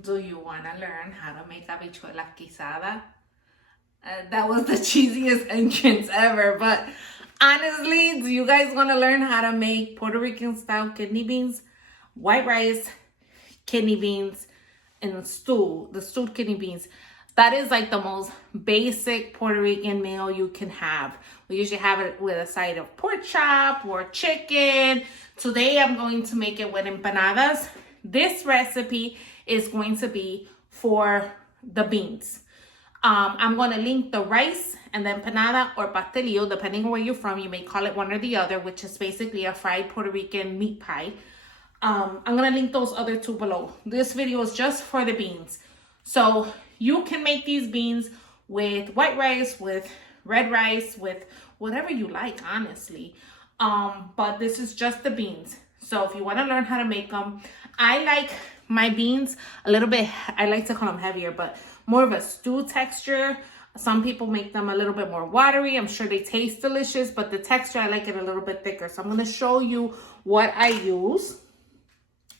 Do you want to learn how to make habichuelas guisada? That was the cheesiest entrance ever, but honestly, do you guys want to learn how to make Puerto Rican style kidney beans, white rice, kidney beans, and the stewed kidney beans? That is like the most basic Puerto Rican meal you can have. We usually have it with a side of pork chop or chicken. Today I'm going to make it with empanadas. This recipe is going to be for the beans. I'm going to link the rice and the empanada or pastelillo, depending on where you're from. You may call it one or the other, which is basically a fried Puerto Rican meat pie. I'm going to link those other two below. This video is just for the beans. So you can make these beans with white rice, with red rice, with whatever you like, honestly. But this is just the beans. So if you want to learn how to make them, I like my beans a little bit, I like to call them heavier, but more of a stew texture. Some people make them a little bit more watery. I'm sure they taste delicious, but the texture, I like it a little bit thicker. So I'm going to show you what I use.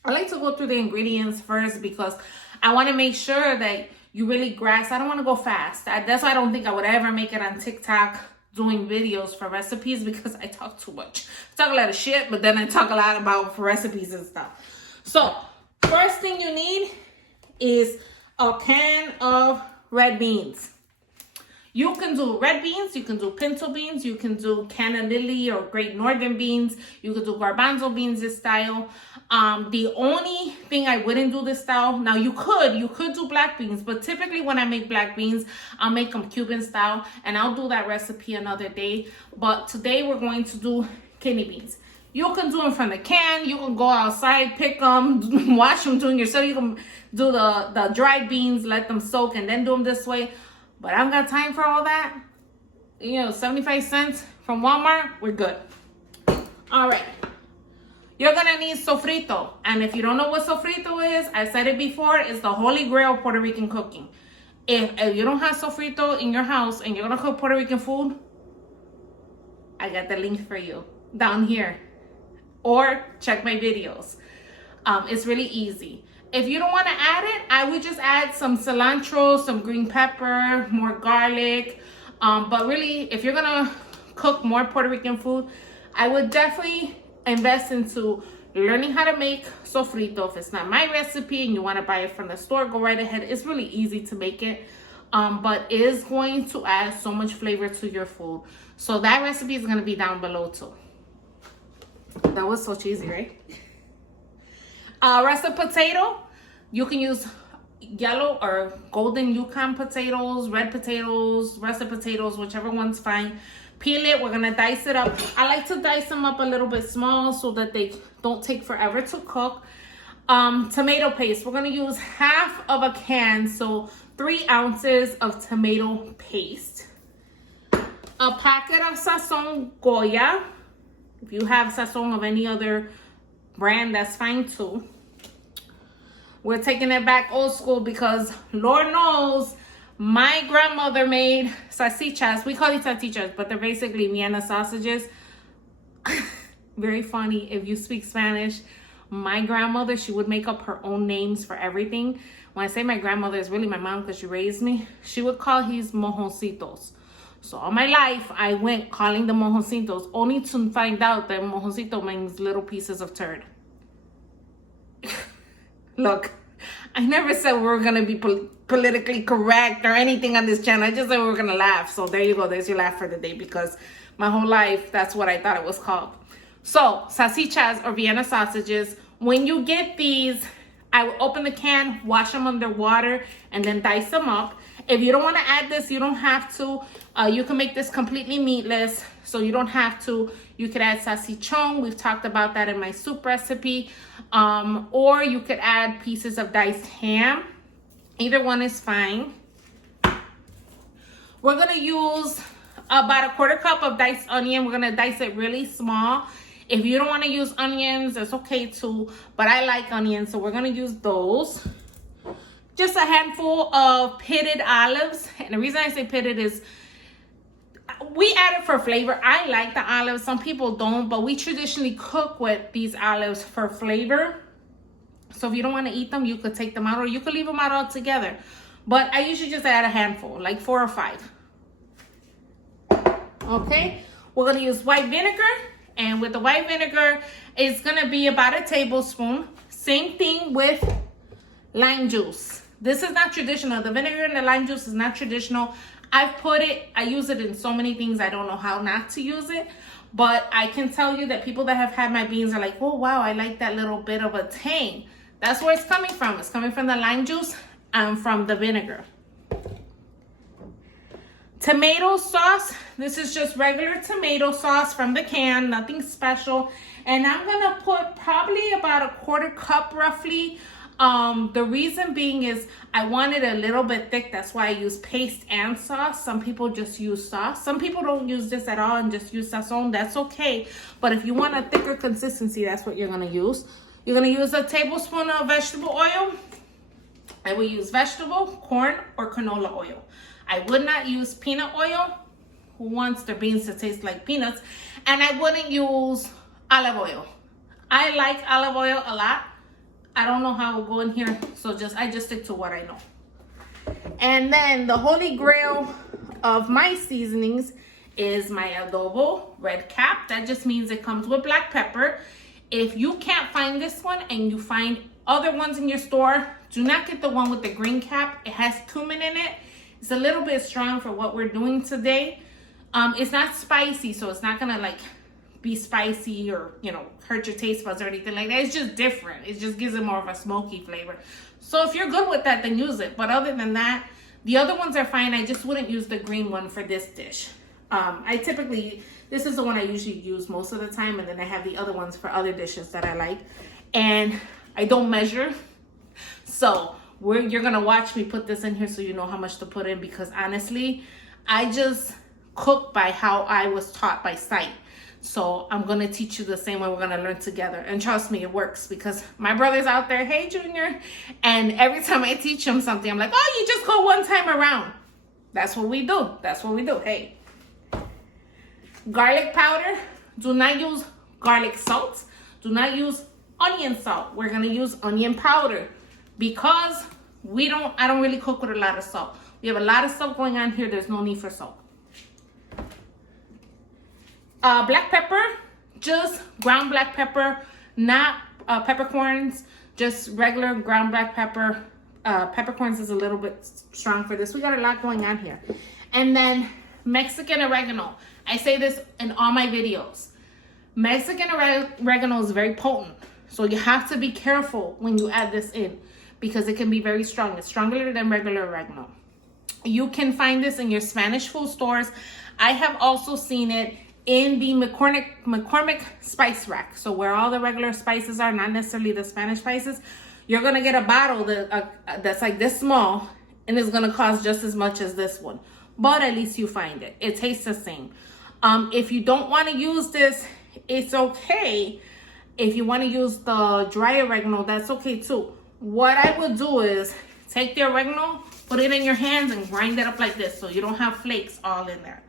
I like to go through the ingredients first because I want to make sure that you really grasp. I don't want to go fast. That's why I don't think I would ever make it on TikTok doing videos for recipes, because I talk too much. I talk a lot of shit, but then I talk a lot about recipes and stuff. So first thing you need is a can of red beans. You can do red beans, you can do pinto beans, you can do Canna Lily or Great Northern beans, you can do garbanzo beans this style. The only thing I wouldn't do this style, now you could do black beans, but typically when I make black beans, I'll make them Cuban style, and I'll do that recipe another day. But today we're going to do kidney beans. You can do them from the can, you can go outside, pick them, wash them, doing yourself. You can do the dried beans, let them soak, and then do them this way. But I don't got time for all that. 75 cents from Walmart, we're good. All right. You're gonna need sofrito. And if you don't know what sofrito is, I said it before, it's the holy grail of Puerto Rican cooking. If you don't have sofrito in your house and you're gonna cook Puerto Rican food, I got the link for you down here. Or check my videos. It's really easy. If you don't want to add it, I would just add some cilantro, some green pepper, more garlic. But really, if you're going to cook more Puerto Rican food, I would definitely invest into learning how to make sofrito. If it's not my recipe and you want to buy it from the store, go right ahead. It's really easy to make it, but it is going to add so much flavor to your food. So that recipe is going to be down below too. That was so cheesy, right? Russet potato, you can use yellow or golden Yukon potatoes, red potatoes, russet potatoes, whichever one's fine. Peel it, we're gonna dice it up. I like to dice them up a little bit small so that they don't take forever to cook. Tomato paste, we're gonna use half of a can, so 3 ounces of tomato paste. A packet of Sazon Goya. If you have Sazon of any other brand, that's fine too. We're taking it back old school because Lord knows my grandmother made salsichas. We call it salsichas, but they're basically Vienna sausages. Very funny if you speak Spanish. My grandmother, she would make up her own names for everything. When I say my grandmother, it's really my mom because she raised me. She would call these mojoncitos. So all my life, I went calling them mojoncitos, only to find out that mojoncito means little pieces of turd. Look, I never said we were going to be politically correct or anything on this channel. I just said we were going to laugh. So there you go. There's your laugh for the day, because my whole life, that's what I thought it was called. So salsichas or Vienna sausages, when you get these, I will open the can, wash them under water, and then dice them up. If you don't want to add this, you don't have to. You can make this completely meatless, so you don't have to. You could add salsichon. We've talked about that in my soup recipe. Or you could add pieces of diced ham. Either one is fine. We're going to use about a 1/4 cup of diced onion. We're going to dice it really small. If you don't want to use onions, it's okay too. But I like onions, so we're going to use those. Just a handful of pitted olives. And the reason I say pitted is we add it for flavor. I like the olives. Some people don't, but we traditionally cook with these olives for flavor. So if you don't want to eat them, you could take them out, or you could leave them out altogether. But I usually just add a handful, like 4 or 5. Okay, we're gonna use white vinegar, and with the white vinegar, it's gonna be about a tablespoon. Same thing with lime juice. This is not traditional. The vinegar and the lime juice is not traditional. I use it in so many things. I don't know how not to use it, but I can tell you that people that have had my beans are like, oh wow, I like that little bit of a tang. That's where it's coming from. It's coming from the lime juice and from the vinegar. Tomato sauce. This is just regular tomato sauce from the can, nothing special. And I'm gonna put probably about 1/4 cup roughly. The reason being is I want it a little bit thick. That's why I use paste and sauce. Some people just use sauce. Some people don't use this at all and just use sazon. That's okay. But if you want a thicker consistency, that's what you're gonna use. You're gonna use a tablespoon of vegetable oil. I will use vegetable, corn, or canola oil. I would not use peanut oil. Who wants their beans to taste like peanuts? And I wouldn't use olive oil. I like olive oil a lot. I don't know how it will go in here, so I just stick to what I know. And then the holy grail of my seasonings is my adobo red cap. That just means it comes with black pepper. If you can't find this one and you find other ones in your store, do not get the one with the green cap. It has cumin in it. It's a little bit strong for what we're doing today. It's not spicy, so it's not gonna like be spicy or, you know, hurt your taste buds or anything like that. It's just different. It just gives it more of a smoky flavor. So if you're good with that, then use it. But other than that, the other ones are fine. I just wouldn't use the green one for this dish. This is the one I usually use most of the time, and then I have the other ones for other dishes that I like. And I don't measure. So you're gonna watch me put this in here so you know how much to put in, because honestly, I just cook by how I was taught by sight. So I'm gonna teach you the same way. We're gonna learn together, and trust me, it works, because my brother's out there, hey Junior, and every time I teach him something, I'm like, oh, you just go one time around. That's what we do. That's what we do. Hey, garlic powder. Do not use garlic salt. Do not use onion salt. We're gonna use onion powder, because I don't really cook with a lot of salt. We have a lot of stuff going on here. There's no need for salt. Black pepper, just ground black pepper, not peppercorns, just regular ground black pepper. Peppercorns is a little bit strong for this. We got a lot going on here. And then Mexican oregano. I say this in all my videos. Mexican oregano is very potent. So you have to be careful when you add this in, because it can be very strong. It's stronger than regular oregano. You can find this in your Spanish food stores. I have also seen it in the McCormick spice rack. So where all the regular spices are, not necessarily the Spanish spices, you're gonna get a bottle that's like this small, and it's gonna cost just as much as this one. But at least you find it. It tastes the same. If you don't want to use this, it's okay. If you want to use the dry oregano, that's okay too. What I would do is take the oregano, put it in your hands, and grind it up like this so you don't have flakes all in there.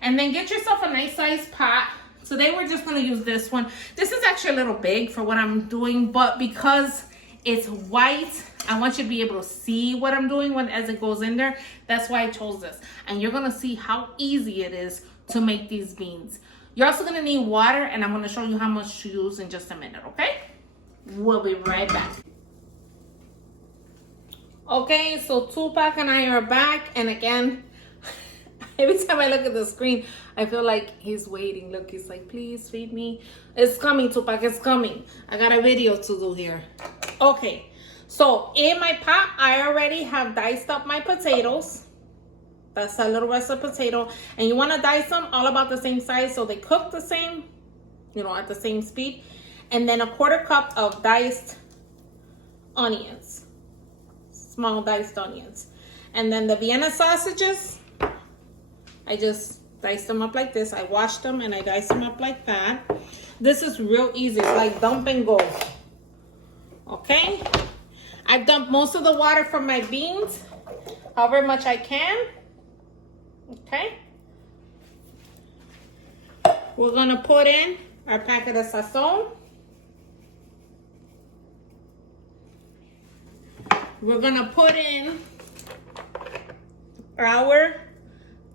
And then get yourself a nice sized pot. Today we're just gonna use this one. This is actually a little big for what I'm doing, but because it's white, I want you to be able to see what I'm doing as it goes in there. That's why I chose this. And you're gonna see how easy it is to make these beans. You're also gonna need water, and I'm gonna show you how much to use in just a minute, okay? We'll be right back. Okay, so Tupac and I are back, and again, every time I look at the screen, I feel like he's waiting. Look, he's like, please feed me. It's coming, Tupac, it's coming. I got a video to do here. Okay, so in my pot, I already have diced up my potatoes. That's a little rest of potato. And you want to dice them all about the same size so they cook the same, you know, at the same speed. And then 1/4 cup of diced onions. Small diced onions. And then the Vienna sausages, I just diced them up like this. I washed them and I diced them up like that. This is real easy. It's like dump and go. Okay? I've dumped most of the water from my beans, however much I can. Okay? We're gonna put in our packet of sazon. we're gonna put in our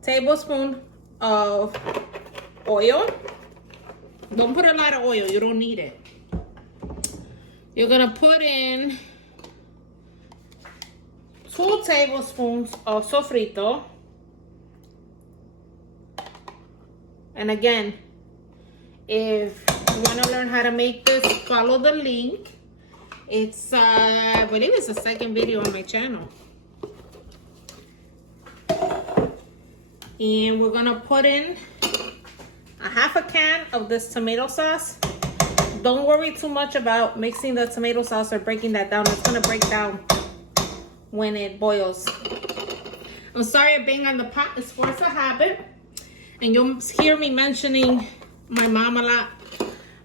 tablespoon of oil. Don't put a lot of oil, you don't need it. You're gonna put in 2 tablespoons of sofrito. And again, if you want to learn how to make this, follow the link. It's, I believe it's the second video on my channel. And we're gonna put in a half a can of this tomato sauce. Don't worry too much about mixing the tomato sauce or breaking that down. It's gonna break down when it boils. I'm sorry I bang on the pot, it's force of habit. And you'll hear me mentioning my mom a lot.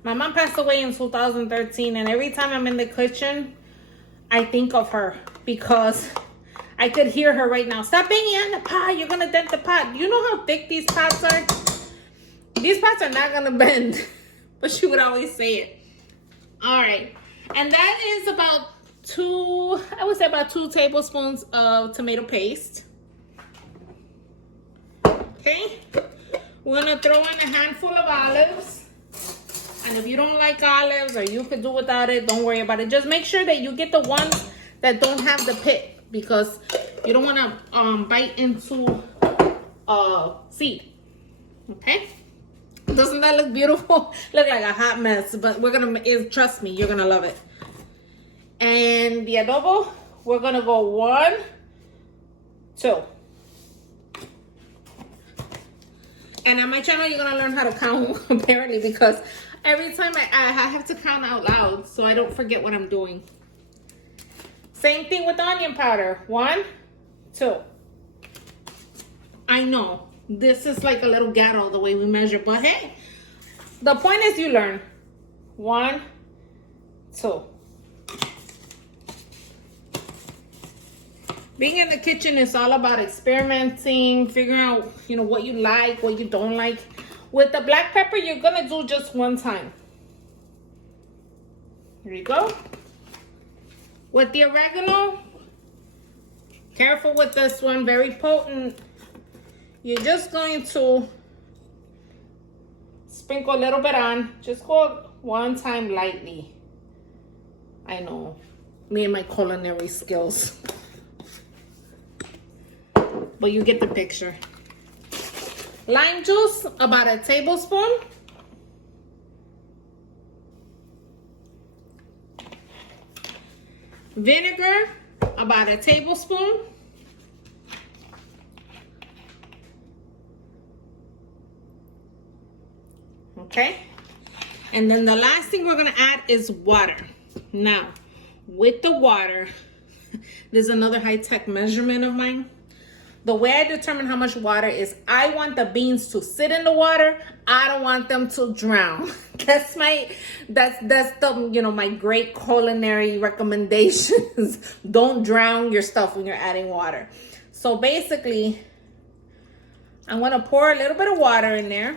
My mom passed away in 2013, and every time I'm in the kitchen, I think of her because I could hear her right now. Stop banging on the pot, you're gonna dent the pot. You know how thick these pots are? These pots are not gonna bend, but she would always say it. All right, and that is about 2 tablespoons of tomato paste. Okay, we're gonna throw in a handful of olives. And if you don't like olives or you could do without it, don't worry about it. Just make sure that you get the ones that don't have the pit, because you don't want to bite into seed. Okay, doesn't that look beautiful? Look like a hot mess, but we're gonna, trust me, you're gonna love it. And the adobo, we're gonna go 1, 2. And on my channel, you're gonna learn how to count apparently, because every time I have to count out loud so I don't forget what I'm doing. Same thing with onion powder. 1, 2. I know this is like a little ghetto the way we measure, but hey, the point is you learn. 1, 2. Being in the kitchen is all about experimenting, figuring out, you know, what you like, what you don't like. With the black pepper, you're gonna do just 1 time. Here you go. With the oregano, careful with this one, very potent. You're just going to sprinkle a little bit on. Just go 1 time lightly. I know, me and my culinary skills. But you get the picture. Lime juice, about a tablespoon. Vinegar, about a tablespoon. Okay. And then the last thing we're gonna add is water. Now, with the water, there's another high-tech measurement of mine. The way I determine how much water is, I want the beans to sit in the water. I don't want them to drown. That's the, you know, my great culinary recommendations. Don't drown your stuff when you're adding water. So basically, I'm gonna pour a little bit of water in there.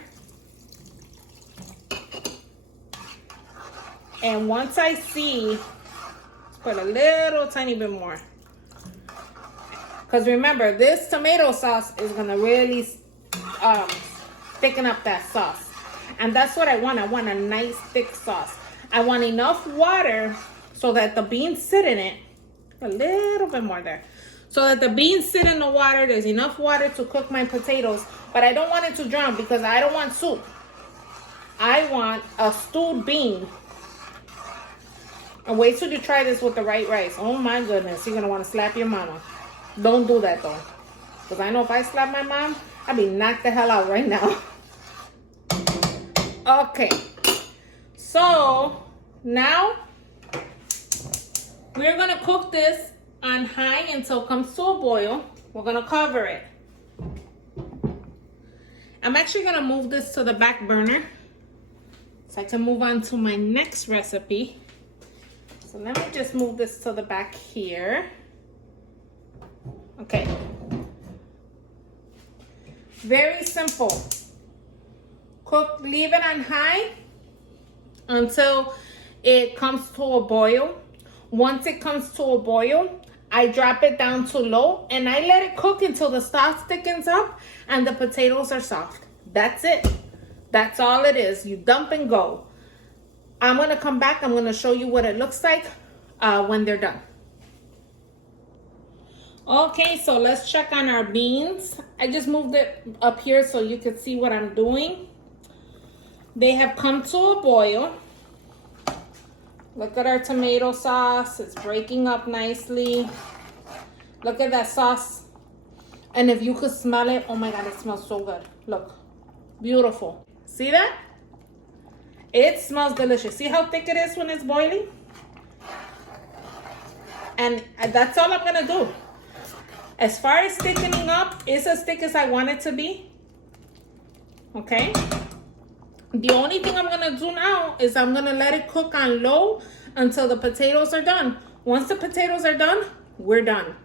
And once I see, let's put a little tiny bit more. Because remember, this tomato sauce is going to really thicken up that sauce. And that's what I want. I want a nice thick sauce. I want enough water so that the beans sit in it. A little bit more there. So that the beans sit in the water. There's enough water to cook my potatoes. But I don't want it to drown because I don't want soup. I want a stewed bean. And wait till you try this with the right rice. Oh my goodness. You're going to want to slap your mama. Don't do that though, because I know if I slap my mom, I'd be knocked the hell out right now. Okay, so now we're gonna cook this on high until it comes to a boil. We're gonna cover it. I'm actually gonna move this to the back burner so I can move on to my next recipe. So let me just move this to the back here. Okay, very simple. Cook, leave it on high until it comes to a boil. Once it comes to a boil, I drop it down to low and I let it cook until the sauce thickens up and the potatoes are soft. That's it. That's all it is. You dump and go. I'm going to come back. I'm going to show you what it looks like when they're done. Okay, so let's check on our beans. I just moved it up here so you can see what I'm doing. They have come to a boil. Look at our tomato sauce. It's breaking up nicely. Look at that sauce. And if you could smell it, oh my God, it smells so good. Look, beautiful. See that? It smells delicious. See how thick it is when it's boiling? And that's all I'm gonna do. As far as thickening up, it's as thick as I want it to be. Okay? The only thing I'm gonna do now is I'm gonna let it cook on low until the potatoes are done. Once the potatoes are done, we're done.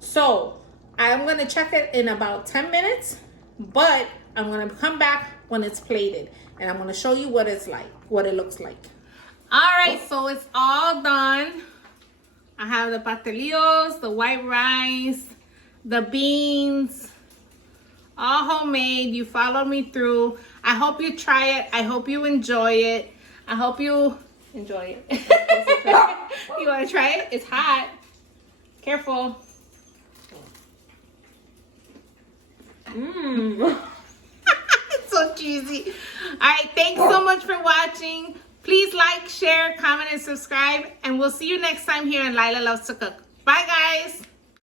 So I'm gonna check it in about 10 minutes, but I'm gonna come back when it's plated and I'm gonna show you what it's like, what it looks like. All right, so it's all done. I have the pastelillos, the white rice, the beans, all homemade. You followed me through. I hope you try it. I hope you enjoy it. I hope you enjoy it. You want to try it? It's hot. Careful. Mmm. It's so cheesy. All right, thanks so much for watching. Please like, share, comment, and subscribe. And we'll see you next time here on Lila Loves to Cook. Bye, guys.